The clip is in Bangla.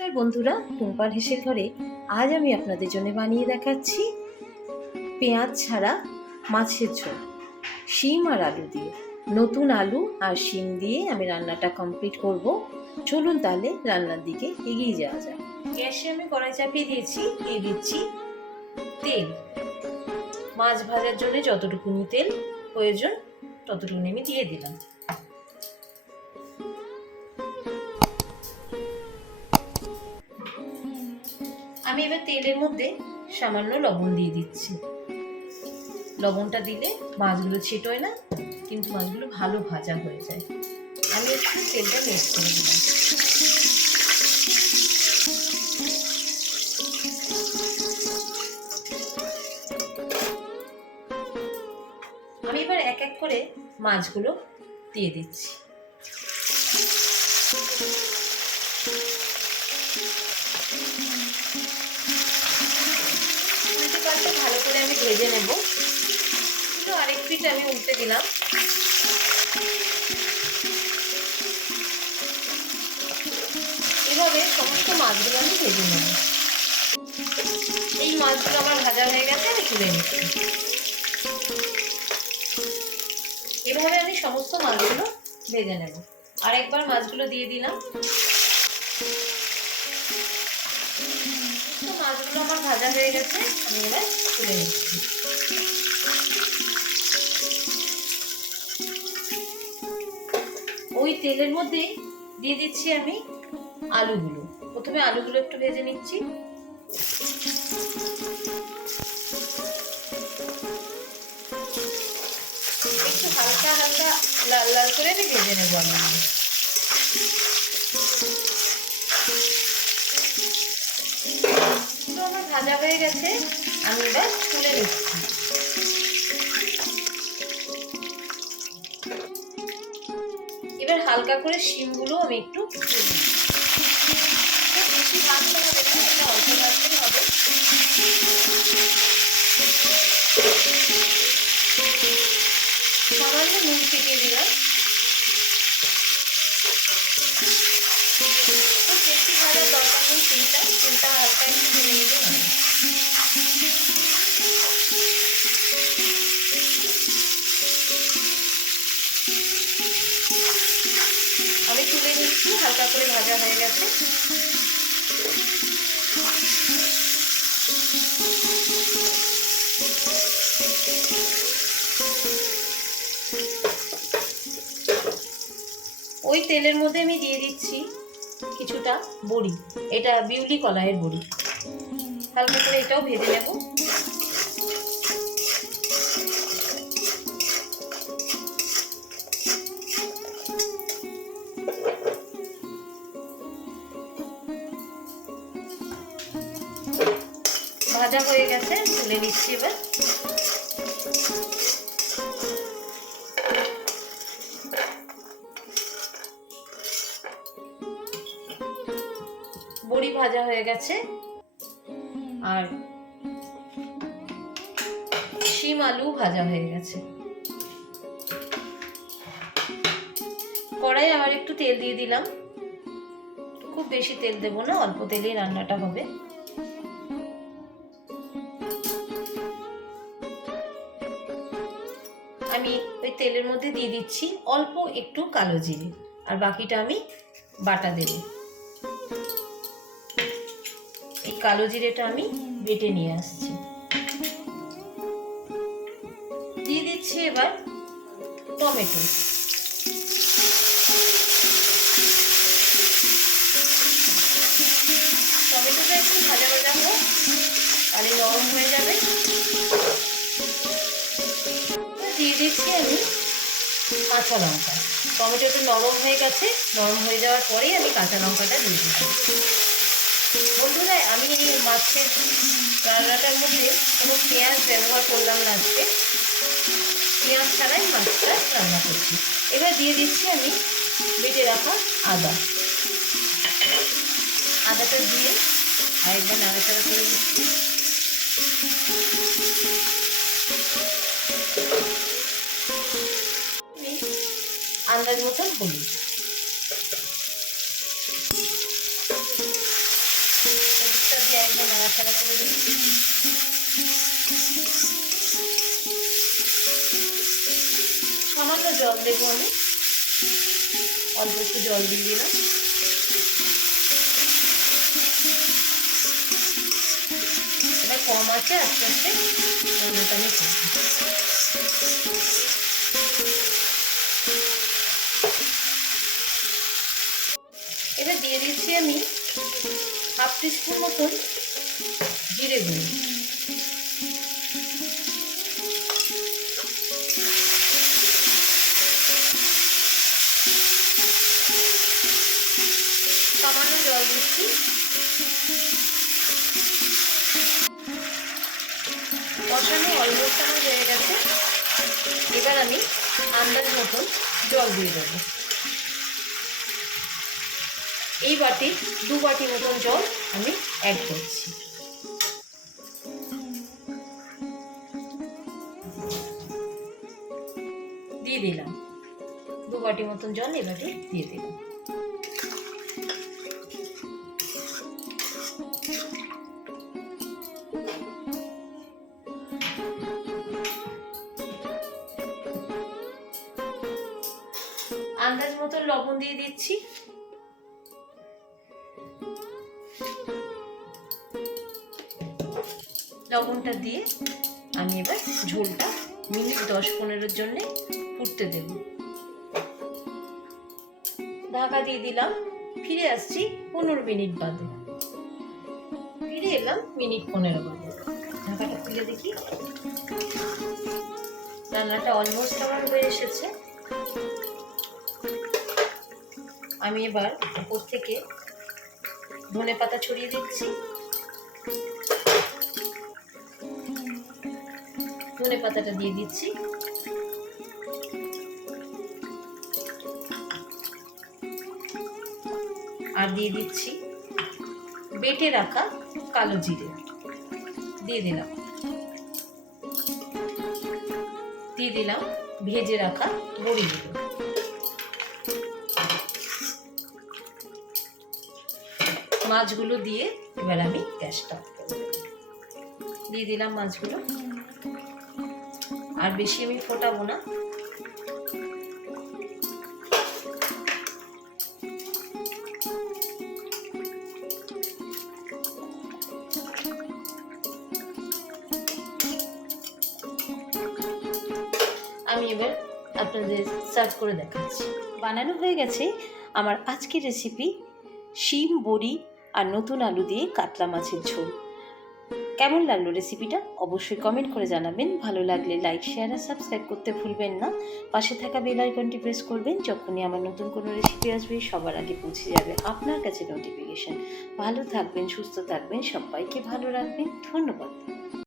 নমস্কার বন্ধুরা, টুম্পার হেসের ঘরে আজ আমি আপনাদের জন্য বানিয়ে দেখাচ্ছি পেঁয়াজ ছাড়া মাছের ঝোল শিম আর আলু দিয়ে। নতুন আলু আর শিম দিয়ে আমি রান্নাটা কমপ্লিট করব। চলুন তাহলে রান্নার দিকে এগিয়ে যাওয়া যাক। গ্যাসে আমি কড়াই চাপিয়ে দিয়েছি, দিয়ে দিচ্ছি তেল। মাছ ভাজার জন্য যতটুকুনি তেল প্রয়োজন ততটুকুনি আমি দিয়ে দিলাম। আমি এবার তেলের মধ্যে সামান্য লবণ দিয়ে দিচ্ছি। লবণটা দিলে মাছগুলো ছিটোয় না, কিন্তু মাছগুলো ভালো ভাজা হয়ে যায়। আমি একটু তেলটা মিক্স করে দিলাম। আমি এবার এক এক করে মাছগুলো দিয়ে দিচ্ছি। ভালো করে আমি ভেজে নেব। আরেক পিঠ আমি উল্টে দিলাম। এভাবে সমস্ত মাছগুলো আমি ভেজে নেব। এই মাছগুলো আমার ভাজা হয়ে গেছে, আমি তুলে নিচ্ছি। এভাবে আমি সমস্ত মাছগুলো ভেজে নেব। আরেকবার মাছগুলো দিয়ে দিলাম। মাছগুলো আমার ভাজা হয়ে গেছে, আমি এবার তুলে নিচ্ছি। ওই তেলের মধ্যে দিয়ে দিচ্ছি আমি আলুগুলো। প্রথমে আলুগুলো একটু ভেজে নিচ্ছি। একটু হালকা হালকা লাল লাল করে আমি ভেজে নেব আলুগুলো। আমার ভাজা হয়ে গেছে, আমি এবার তুলে নিচ্ছি। এবার হালকা করে শিমগুলো আমি একটু বেশি ভাজতে হবে না, এটা অল্প ভাজতেই হবে। সামান্য নুন ছিটিয়ে দিলাম। বেশি ভাজার দরকার নেই, চিন্তা হালকা একটু ভেজে নিতে হবে। আমি তুলে নিচ্ছি, হালকা করে ভাজা হয়ে গেছে। ওই তেলের মধ্যে আমি দিয়ে দিচ্ছি কিছুটা বড়ি। এটা বিউলি কলাইয়ের বড়ি। হালকা করে এটাও ভেজে নেব। ভাজা হয়ে গেছে, তুলে নিচ্ছি এবার। বড়ি ভাজা হয়ে গেছে আর শিম আলু ভাজা হয়ে গেছে। কড়াই আবার একটু তেল দিয়ে দিলাম। খুব বেশি তেল দেব না, অল্প তেলেই রান্নাটা হবে। আমি ওই তেলের মধ্যে দিয়ে দিচ্ছি অল্প একটু কালো জিরে, আর বাকিটা আমি বাটা দেব। এই কালো জিরেটা আমি বেটে নিয়ে আসছি। দিয়ে দিচ্ছি এবার টমেটো। টমেটোটা একটু ভাজা ভাজা হোক, তাহলে নরম হয়ে যাবে। দিয়ে দিচ্ছি আমি কাঁচা লঙ্কা। টমেটোটা নরম হয়ে গেছে, নরম হয়ে যাওয়ার পরেই আমি কাঁচা লঙ্কাটা দিয়ে দিচ্ছি। বন্ধুরা, আমি এই মাছের রান্নাটার মধ্যে কোনো পেঁয়াজ ব্যবহার করলাম না আজকে। পেঁয়াজ ছাড়াই মাছটা রান্না করছি। এবার দিয়ে দিচ্ছি আমি বেটে রাখা আদা। আদাটা দিয়ে আরেকবার নাড়াচাড়া করে দিচ্ছি। আন্দাজ মতন হলুদ। নাড়াচাড়া করে দিচ্ছি। সামান্য জল দেবো আমি, অল্প একটু জল দিয়ে দিলাম। এটা কম আছে, আস্তে আস্তে রান্নাটা আমি করব। এটা দিয়ে দিচ্ছি আমি হাফ টিস্পুন মতন জিরে গুঁড়ো। সামান্য জল দিচ্ছি। কষানো অলমোস্ট আমার হয়ে গেছে। এবার আমি আন্দাজ মতন জল দিয়ে দেবো। এই বাটি 2 বাটি মতন জল আমি অ্যাড করছি। দিয়ে দিলাম 2 বাটি মতন জল, এই বাটি দিয়ে দিলাম। আন্দাজ মতো লবণ দিয়ে দিচ্ছি। লবণটা দিয়ে আমি এবার ঝোলটা মিনিট 10-15 জন্য ফুটতে দেব। ঢাকা দিয়ে দিলাম। ফিরে আসছি 15 মিনিট বাদে। ফিরে এলাম মিনিট 15 বাদে। ঢাকাটা খুলে দেখি। রান্নাটা অলমোস্ট আমার হয়ে এসেছে। আমি এবার উপর থেকে ধনেপাতা ছড়িয়ে দিচ্ছি। ধনেপাতাটা দিয়ে দিচ্ছি। আর দিয়ে দিচ্ছি বেটে রাখা কালো জিরে। দিয়ে দিলাম। দিয়ে দিলাম ভেজে রাখা বড়িগুলো। মাছগুলো দিয়ে এবার আমি গ্যাসটা অফ করব। দিয়ে দিলাম মাছগুলো। আর বেশি আমি ফোটাবো না। আমি এবার আপনাদের সার্ভ করে দেখাচ্ছি। বানানো হয়ে গেছে আমার আজকের রেসিপি শিম, বড়ি আর নতুন আলু দিয়ে কাতলা মাছের ঝোল। কেমন লাগলো রেসিপিটা অবশ্যই কমেন্ট করে জানাবেন। ভালো লাগলে লাইক, শেয়ার আর সাবস্ক্রাইব করতে ভুলবেন না। পাশে থাকা বেল আইকনটি প্রেস করবেন। যখনই আমার নতুন কোনো রেসিপি আসবে সবার আগে পৌঁছে যাবে আপনার কাছে নোটিফিকেশন। ভালো থাকবেন, সুস্থ থাকবেন, সবাইকে ভালো রাখবেন। ধন্যবাদ।